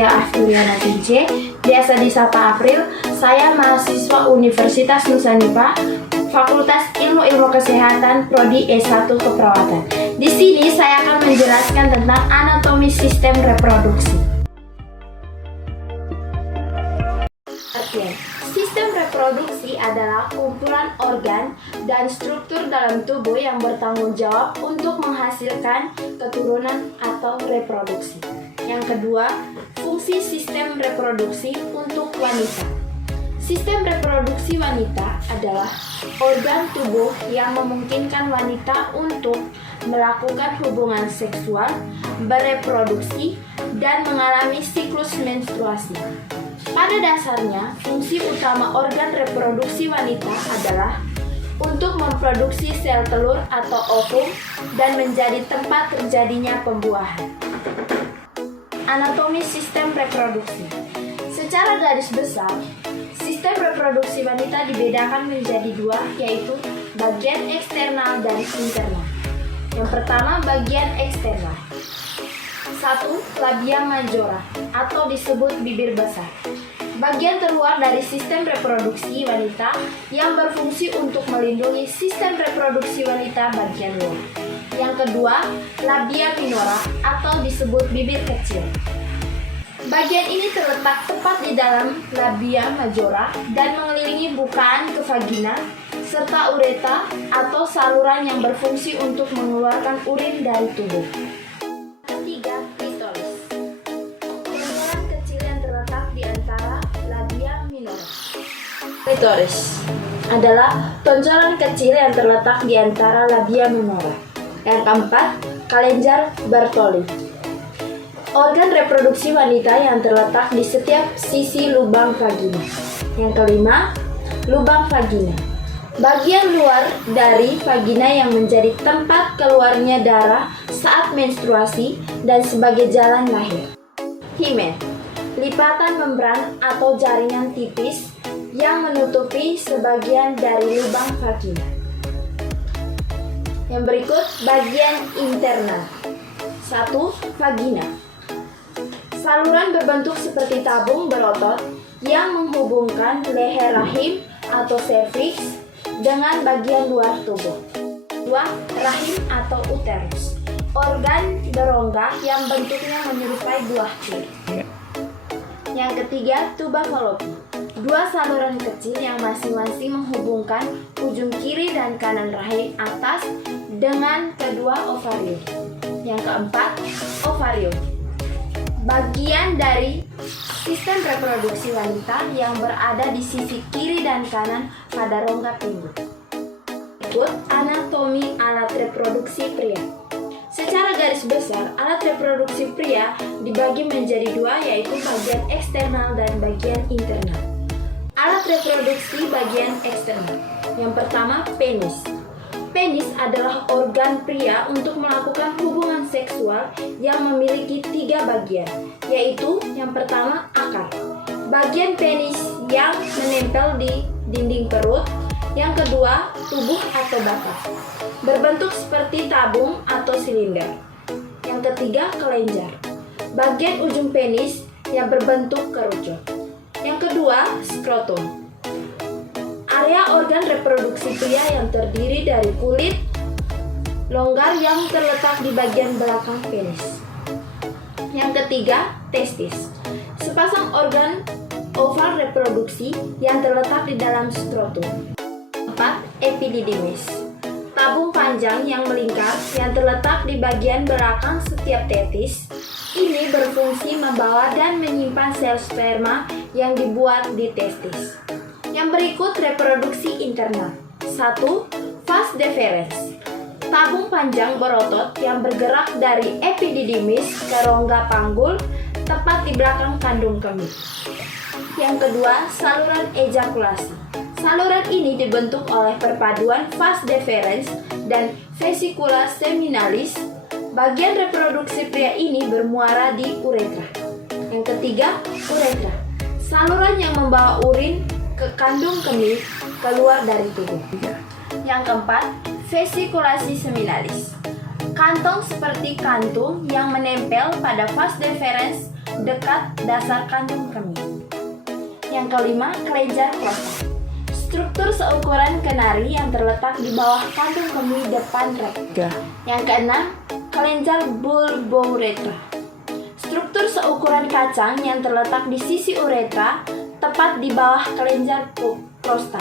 saya Afriliana Tince, biasa disapa April. Saya mahasiswa Universitas Nusa-Nipah, Fakultas Ilmu Kesehatan, Prodi S1 Keperawatan. Di sini saya akan menjelaskan tentang anatomi sistem reproduksi. Sistem reproduksi adalah kumpulan organ dan struktur dalam tubuh yang bertanggung jawab untuk menghasilkan keturunan atau reproduksi. Yang kedua, fungsi sistem reproduksi untuk wanita. Sistem reproduksi wanita adalah organ tubuh yang memungkinkan wanita untuk melakukan hubungan seksual, bereproduksi, dan mengalami siklus menstruasi. Pada dasarnya, fungsi utama organ reproduksi wanita adalah untuk memproduksi sel telur atau ovum dan menjadi tempat terjadinya pembuahan. Anatomi sistem reproduksi. Secara garis besar, sistem reproduksi wanita dibedakan menjadi dua, yaitu bagian eksternal dan internal. Yang pertama, bagian eksternal. 1. Labia majora atau disebut bibir besar. Bagian terluar dari sistem reproduksi wanita yang berfungsi untuk melindungi sistem reproduksi wanita bagian luar. Yang kedua, labia minora atau disebut bibir kecil. Bagian ini terletak tepat di dalam labia majora dan mengelilingi bukaan ke vagina serta ureta atau saluran yang berfungsi untuk mengeluarkan urin dari tubuh. Ketiga, klitoris. Tonjolan kecil yang terletak di antara labia minora. Klitoris adalah tonjolan kecil yang terletak di antara labia minora. Yang keempat, kelenjar Bartoli. Organ reproduksi wanita yang terletak di setiap sisi lubang vagina. Yang kelima, lubang vagina. Bagian luar dari vagina yang menjadi tempat keluarnya darah saat menstruasi dan sebagai jalan lahir. Himen, lipatan membran atau jaringan tipis yang menutupi sebagian dari lubang vagina. Yang berikut, bagian internal. 1. Vagina. Saluran berbentuk seperti tabung berotot yang menghubungkan leher rahim atau serviks dengan bagian luar tubuh. 2. Rahim atau uterus. Organ berongga yang bentuknya menyerupai buah pir. Yang ketiga, tuba fallopi. Dua saluran kecil yang masing-masing menghubungkan ujung kiri dan kanan rahim atas dengan kedua ovarium. Yang keempat, ovarium. Bagian dari sistem reproduksi wanita yang berada di sisi kiri dan kanan pada rongga pinggul. Berikut anatomi alat reproduksi pria. Secara garis besar, alat reproduksi pria dibagi menjadi dua, yaitu bagian eksternal dan bagian internal. Alat reproduksi bagian eksternal. Yang pertama, penis. Penis adalah organ pria untuk melakukan hubungan seksual yang memiliki 3 bagian, yaitu yang pertama, akar. Bagian penis yang menempel di dinding perut. Yang kedua, tubuh atau batas, berbentuk seperti tabung atau silinder. Yang ketiga, kelenjar. Bagian ujung penis yang berbentuk kerucut. Yang kedua, skrotum. Area organ reproduksi pria yang terdiri dari kulit longgar yang terletak di bagian belakang penis. Yang ketiga, testis. Sepasang organ oval reproduksi yang terletak di dalam skrotum. 4. Epididymis. Tabung panjang yang melingkar yang terletak di bagian belakang setiap testis. Ini berfungsi membawa dan menyimpan sel sperma yang dibuat di testis. Yang berikut reproduksi internal. 1. Vas deferens. Tabung panjang berotot yang bergerak dari epididymis ke rongga panggul tepat di belakang kandung kemih. Yang kedua, saluran ejakulasi. Saluran ini dibentuk oleh perpaduan vas deferens dan vesicula seminalis. Bagian reproduksi pria ini bermuara di uretra. Yang ketiga, uretra. Saluran yang membawa urin ke kandung kemih keluar dari tubuh. Yang keempat, vesikulasi seminalis. Kantong seperti kantung yang menempel pada vas deferens dekat dasar kandung kemih. Yang kelima, kelenjar prosta. Struktur seukuran kenari yang terletak di bawah kandung kemih depan rekta. Yang keenam, kelenjar bulbouretra. Struktur seukuran kacang yang terletak di sisi uretra, tepat di bawah kelenjar prosta.